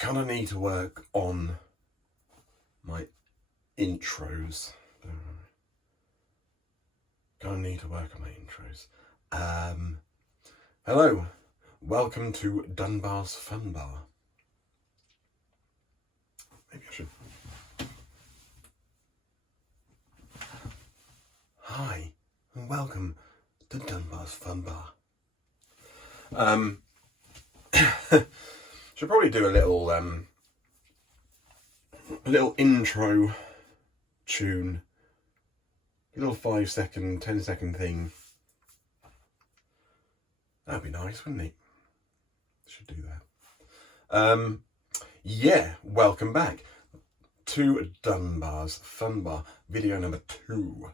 kind of need to work on my intros. Kind of need to work on my intros. Hello, welcome to Dunbar's Fun Bar. Maybe I should. Hi, and welcome to Dunbar's Fun Bar. Should probably do a little intro tune, a little 5 second, 10-second thing. That'd be nice, wouldn't it? Should do that. Yeah, welcome back to Dunbar's Fun Bar, video number 2.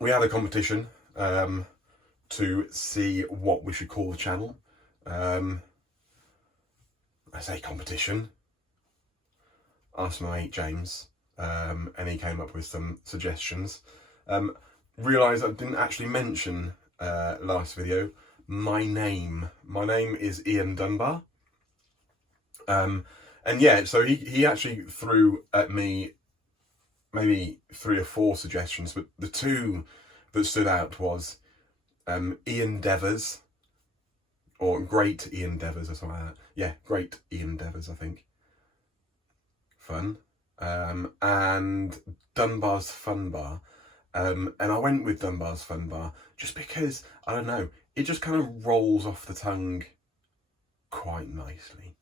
We had a competition to see what we should call the channel. I say competition. Asked my mate James, and he came up with some suggestions. Realised I didn't actually mention last video my name. My name is Ian Dunbar. And yeah, so he actually threw at me maybe 3 or 4 suggestions, but the 2 that stood out was Ian Devers, or Great Ian Devers or something like that. Yeah, Great Ian Devers, I think. Fun. And Dunbar's Fun Bar. And I went with Dunbar's Fun Bar just because, I don't know, it just kind of rolls off the tongue quite nicely.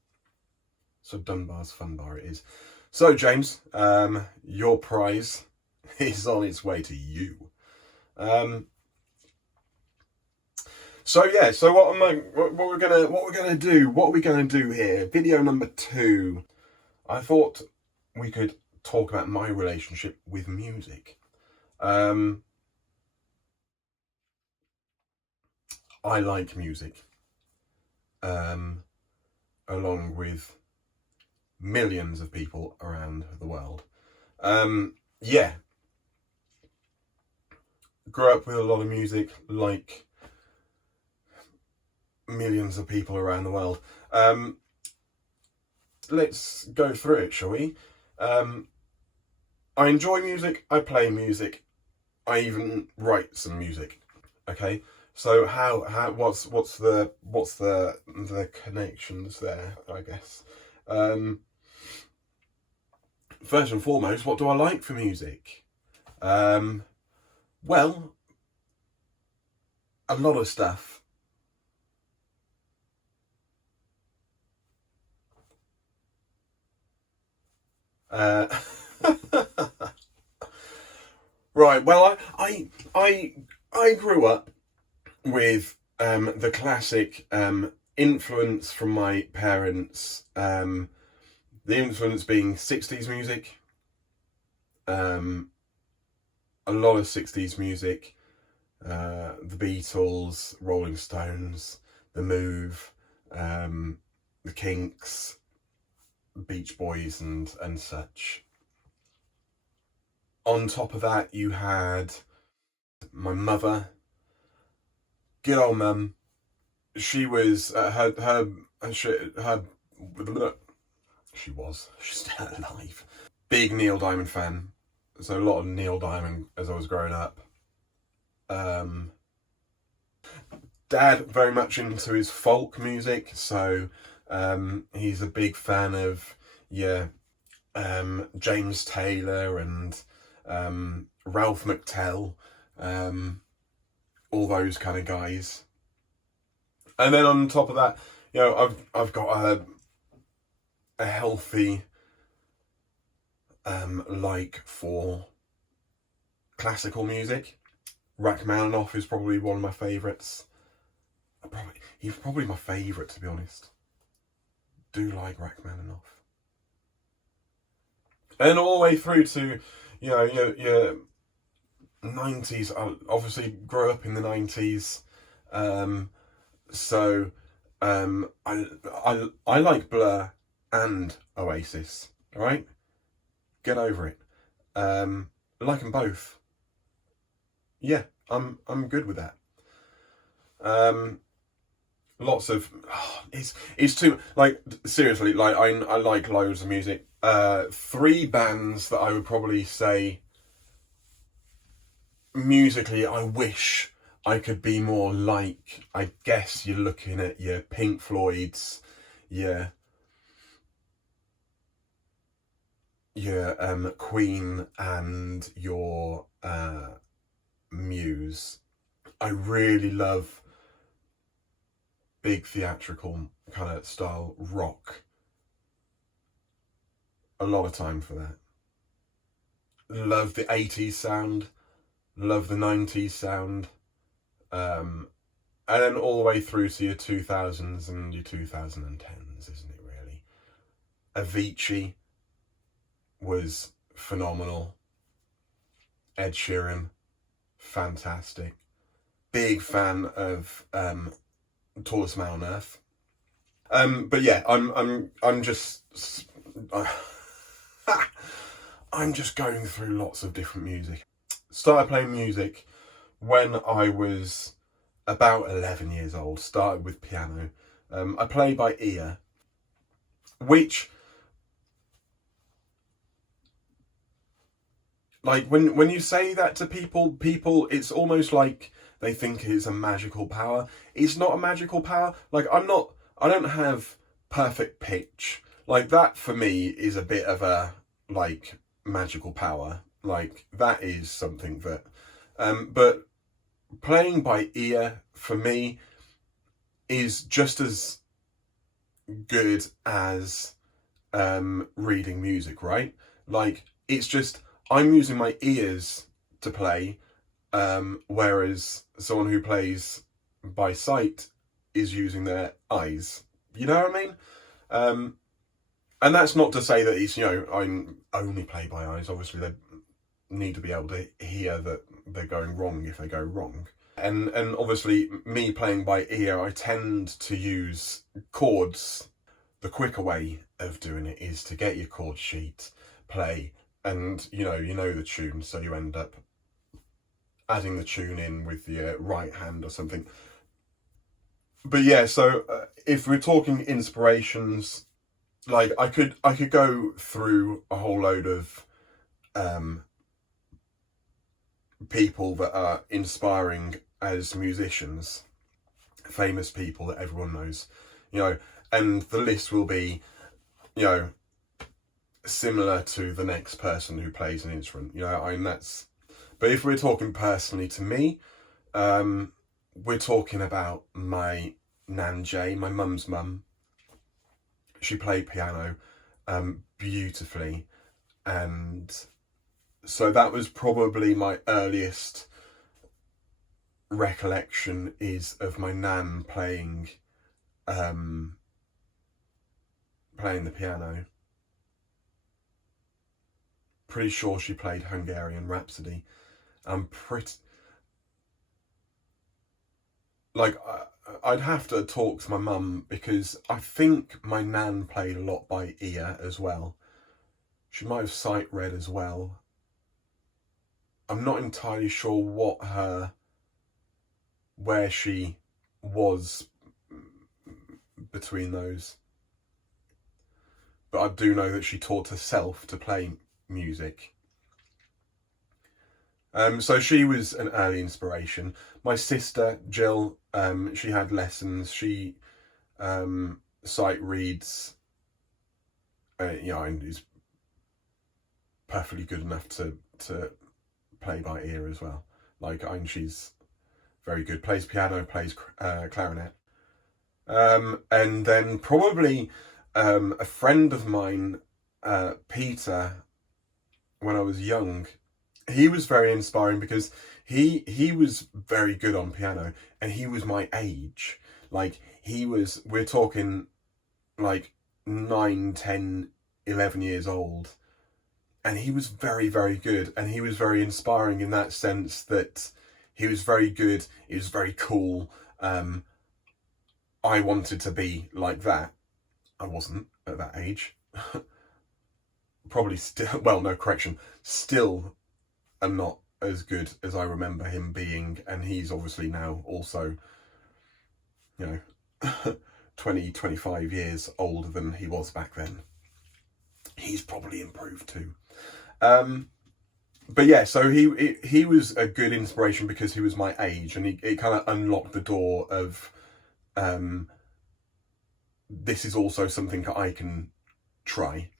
So Dunbar's Fun Bar it is. So James, your prize is on its way to you. So yeah, so what we're gonna do here? Video number 2. I thought we could talk about my relationship with music. I like music, along with millions of people around the world. Yeah, grew up with a lot of music, like millions of people around the world. Let's go through it, shall we? I enjoy music, I play music, I even write some music. Okay, so what's the connections there, I guess? First and foremost, what do I like for music? Well, a lot of stuff. Right, well, I grew up with the classic influence from my parents, the influence being 60s music, a lot of 60s music, the Beatles, Rolling Stones, The Move, the Kinks, Beach Boys and such. On top of that, you had my mother, good old mum. She was she's still alive. Big Neil Diamond fan, so a lot of Neil Diamond as I was growing up. Dad very much into his folk music, so he's a big fan of James Taylor and Ralph McTell, all those kind of guys. And then on top of that, I've got a healthy like for classical music. Rachmaninoff is probably one of my favourites. He's probably my favourite, to be honest. Do like Rachmaninoff. And all the way through to, your 90s. I obviously grew up in the 90s. So I like Blur and Oasis. All right, get over it. I like them both. Yeah, I'm good with that. lots of it's too, like, seriously, like I like loads of music. Three bands that I would probably say musically I wish I could be more like. I guess you're looking at your Pink Floyds, your Queen, and your Muse. I really love big theatrical kind of style rock. A lot of time for that. Love the 80s sound, love the 90s sound, and then all the way through to your 2000s and your 2010s, isn't it really? Avicii was phenomenal. Ed Sheeran, fantastic. Big fan of Tallest Man on Earth. But yeah, I'm just I'm just going through lots of different music. Started playing music when I was about 11 years old. Started with piano. I play by ear, which, like, when you say that to people, it's almost like they think it's a magical power. It's not a magical power. Like, I don't have perfect pitch. Like, that for me is a bit of a, like, magical power. Like, that is something that, but playing by ear for me is just as good as reading music, right? Like, it's just, I'm using my ears to play, whereas someone who plays by sight is using their eyes. You know what I mean? And that's not to say that it's, I'm only play by eyes. Obviously, they need to be able to hear that they're going wrong if they go wrong. And obviously, me playing by ear, I tend to use chords. The quicker way of doing it is to get your chord sheet, play, and you know the tune, so you end up adding the tune in with your right hand or something. But yeah, so if we're talking inspirations, like, I could go through a whole load of people that are inspiring as musicians, famous people that everyone knows, and the list will be, similar to the next person who plays an instrument. That's. But if we're talking personally to me, we're talking about my Nan Jay, my mum's mum. She played piano beautifully, and so that was probably my earliest recollection, is of my nan playing the piano. Pretty sure she played Hungarian Rhapsody. I'm pretty, like, I'd have to talk to my mum, because I think my nan played a lot by ear as well. She might have sight read as well. I'm not entirely sure where she was between those. But I do know that she taught herself to play music. So she was an early inspiration. My sister, Jill, she had lessons. She sight reads, and is perfectly good enough to play by ear as well. Like, she's very good. Plays piano, plays clarinet. And then probably a friend of mine, Peter, when I was young, he was very inspiring, because he was very good on piano, and he was my age. Like, we're talking like 9, 10, 11 years old, and he was very, very good, and he was very inspiring in that sense that he was very good, he was very cool. I wanted to be like that. I wasn't at that age. Probably still, well, no, correction, still am not as good as I remember him being, and he's obviously now also, 20, 25 years older than he was back then. He's probably improved too. But yeah, so he was a good inspiration because he was my age, and it kind of unlocked the door of this is also something I can try.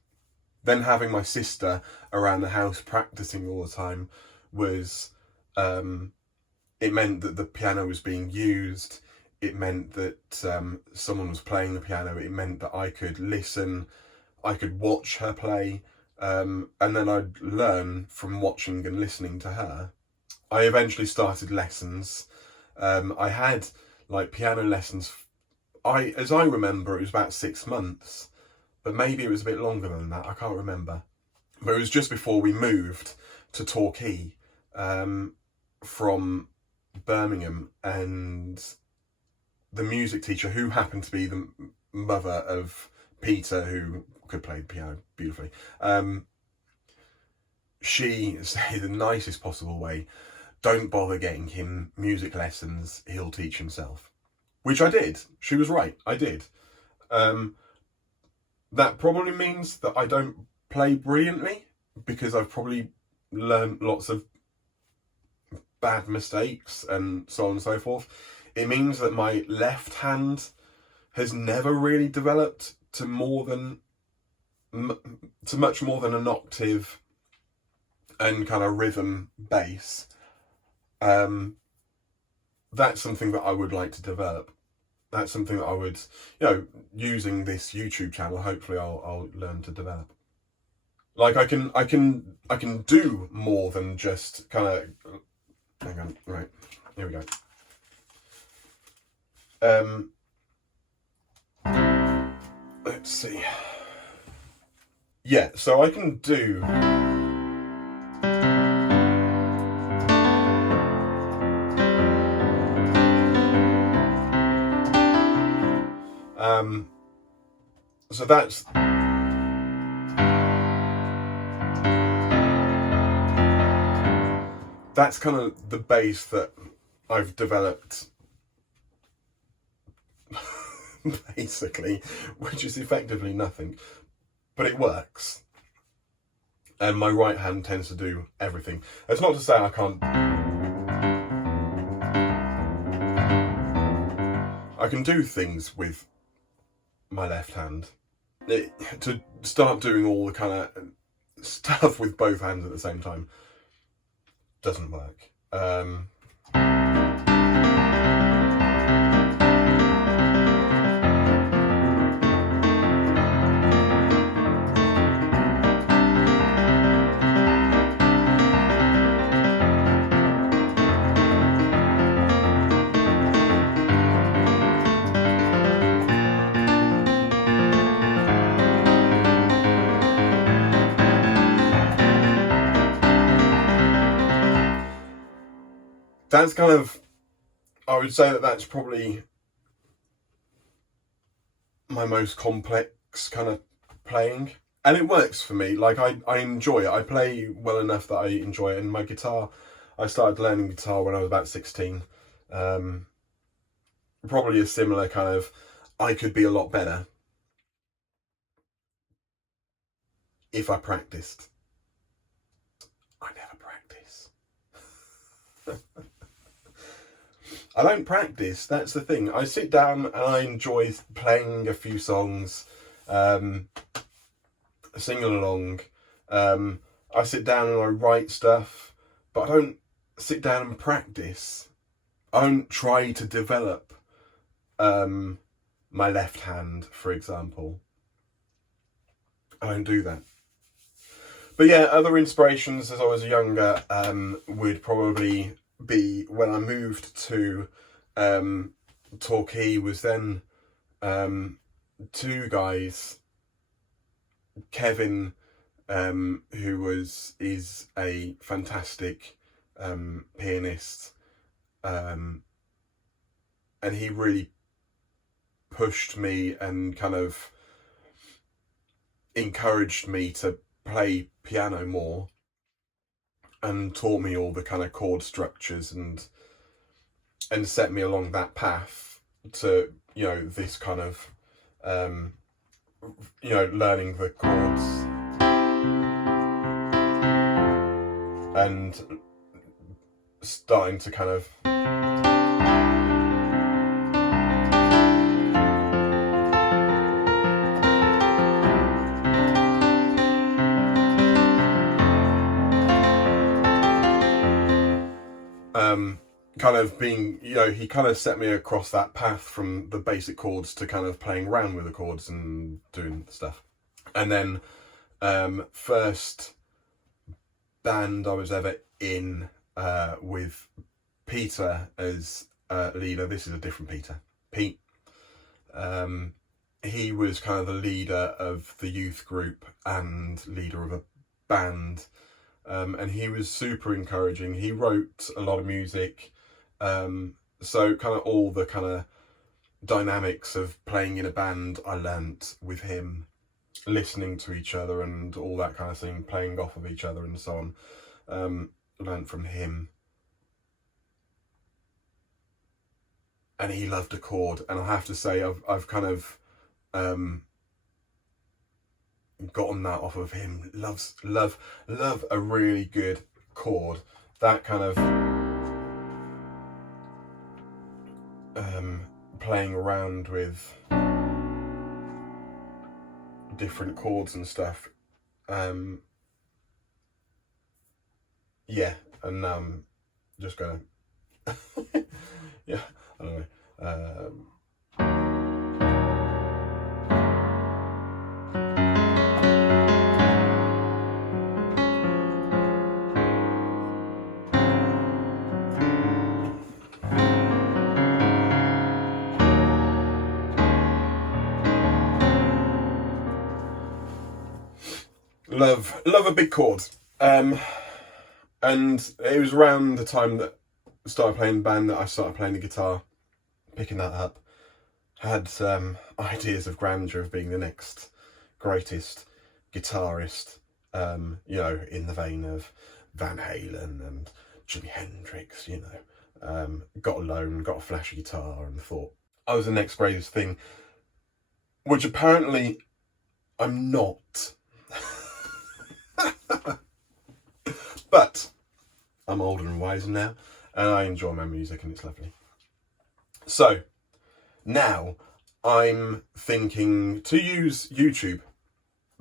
Then having my sister around the house practicing all the time was, it meant that the piano was being used. It meant that someone was playing the piano. It meant that I could listen, I could watch her play, and then I'd learn from watching and listening to her. I eventually started lessons. I had like piano lessons. As I remember, it was about 6 months, but maybe it was a bit longer than that. I can't remember. But it was just before we moved to Torquay from Birmingham, and the music teacher, who happened to be the mother of Peter, who could play the piano beautifully, she said the nicest possible way, don't bother getting him music lessons, he'll teach himself. Which I did. She was right, I did. That probably means that I don't play brilliantly, because I've probably learned lots of bad mistakes and so on and so forth. It means that my left hand has never really developed to much more than an octave and kind of rhythm bass. That's something that I would like to develop. That's something that I would, using this YouTube channel, hopefully I'll learn to develop. Like I can do more than just kind of, hang on, right, here we go. Let's see. Yeah, so I can do so that's kind of the bass that I've developed basically, which is effectively nothing, but it works. And my right hand tends to do everything. It's not to say I can't. I can do things with my left hand. To start doing all the kind of stuff with both hands at the same time doesn't work. That's kind of, I would say that that's probably my most complex kind of playing. And it works for me. Like, I enjoy it. I play well enough that I enjoy it. And my guitar, I started learning guitar when I was about 16. Probably a similar kind of, I could be a lot better if I practiced. I never practice. I don't practice, that's the thing. I sit down and I enjoy playing a few songs, singing along. I sit down and I write stuff, but I don't sit down and practice. I don't try to develop my left hand, for example. I don't do that. But yeah, other inspirations as I was younger would probably be when I moved to Torquay. Was then two guys, Kevin, who is a fantastic pianist, and he really pushed me and kind of encouraged me to play piano more, and taught me all the kind of chord structures and set me along that path to you know, this kind of, you know, learning the chords and starting to kind of kind of being, you know, he kind of set me across that path from the basic chords to kind of playing around with the chords and doing stuff. And then first band I was ever in with Peter as leader. This is a different Peter. Pete. He was kind of the leader of the youth group and leader of a band. And he was super encouraging. He wrote a lot of music. So kind of all the kind of dynamics of playing in a band I learnt with him, listening to each other and all that kind of thing, playing off of each other and so on. Learnt from him. And he loved a chord, and I have to say I've kind of gotten that off of him. Love a really good chord. That kind of playing around with different chords and stuff. Yeah, and now I'm just gonna yeah, I don't know. Love a big chord. And it was around the time that I started playing band that I started playing the guitar, picking that up. Had ideas of grandeur of being the next greatest guitarist, you know, in the vein of Van Halen and Jimi Hendrix, you know. Got a loan, got a flashy guitar, and thought I was the next greatest thing, which apparently I'm not. But I'm older and wiser now, and I enjoy my music, and it's lovely. So now I'm thinking to use YouTube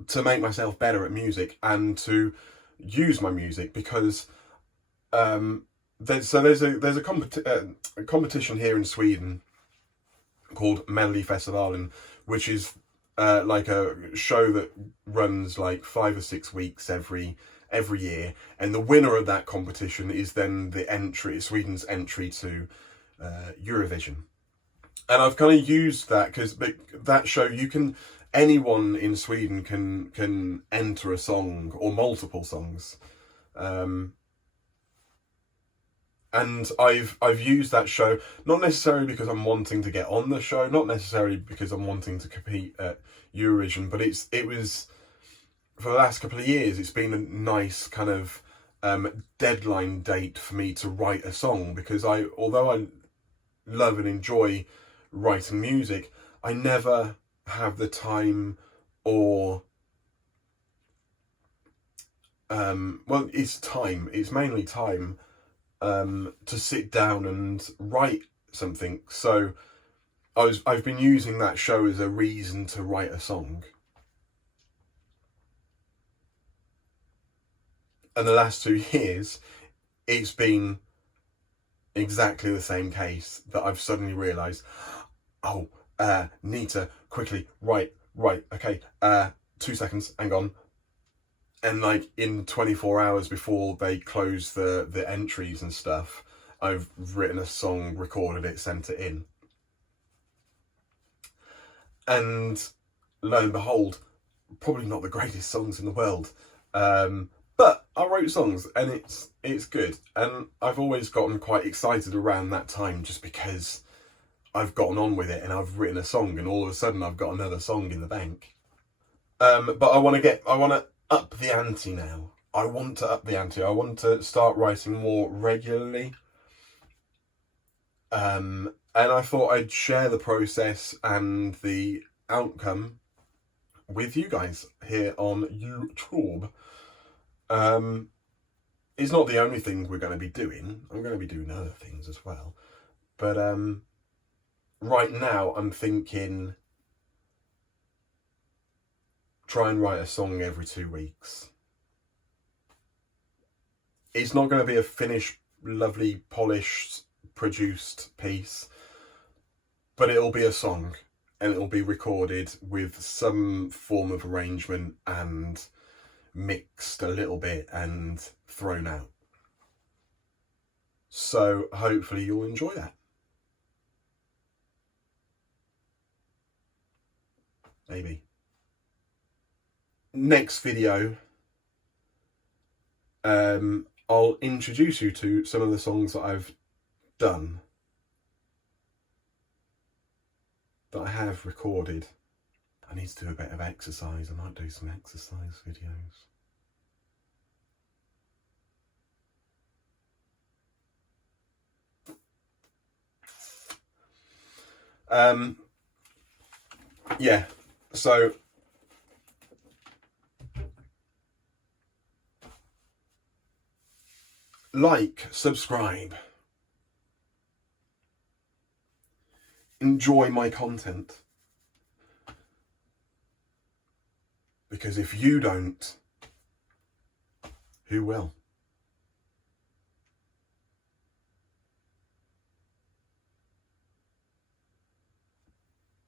to make myself better at music and to use my music, because there's a competition here in Sweden called Melodifestivalen, which is like a show that runs like 5 or 6 weeks every year, and the winner of that competition is then Sweden's entry to Eurovision. And I've kind of used that because that show, anyone in Sweden can enter a song or multiple songs, and I've used that show not necessarily because I'm wanting to get on the show, not necessarily because I'm wanting to compete at Eurovision, but it was for the last couple of years, it's been a nice kind of deadline date for me to write a song, because although I love and enjoy writing music, I never have the time or it's mainly time to sit down and write something. So I've been using that show as a reason to write a song. And the last 2 years, it's been exactly the same case that I've suddenly realised, need to quickly write, okay, 2 seconds, hang on. And like in 24 hours before they close the entries and stuff, I've written a song, recorded it, sent it in. And lo and behold, probably not the greatest songs in the world. But I wrote songs, and it's good. And I've always gotten quite excited around that time, just because I've gotten on with it and I've written a song, and all of a sudden I've got another song in the bank. But I want to up the ante now. I want to up the ante. I want to start writing more regularly. And I thought I'd share the process and the outcome with you guys here on YouTube. It's not the only thing we're going to be doing. I'm going to be doing other things as well. But right now I'm thinking try and write a song every 2 weeks. It's not going to be a finished, lovely, polished, produced piece, but it'll be a song, and it'll be recorded with some form of arrangement and mixed a little bit and thrown out. So hopefully you'll enjoy that. Maybe. Next video, I'll introduce you to some of the songs that I've done, that I have recorded. I need to do a bit of exercise. I might do some exercise videos. Yeah, so like, subscribe, enjoy my content, because if you don't, who will?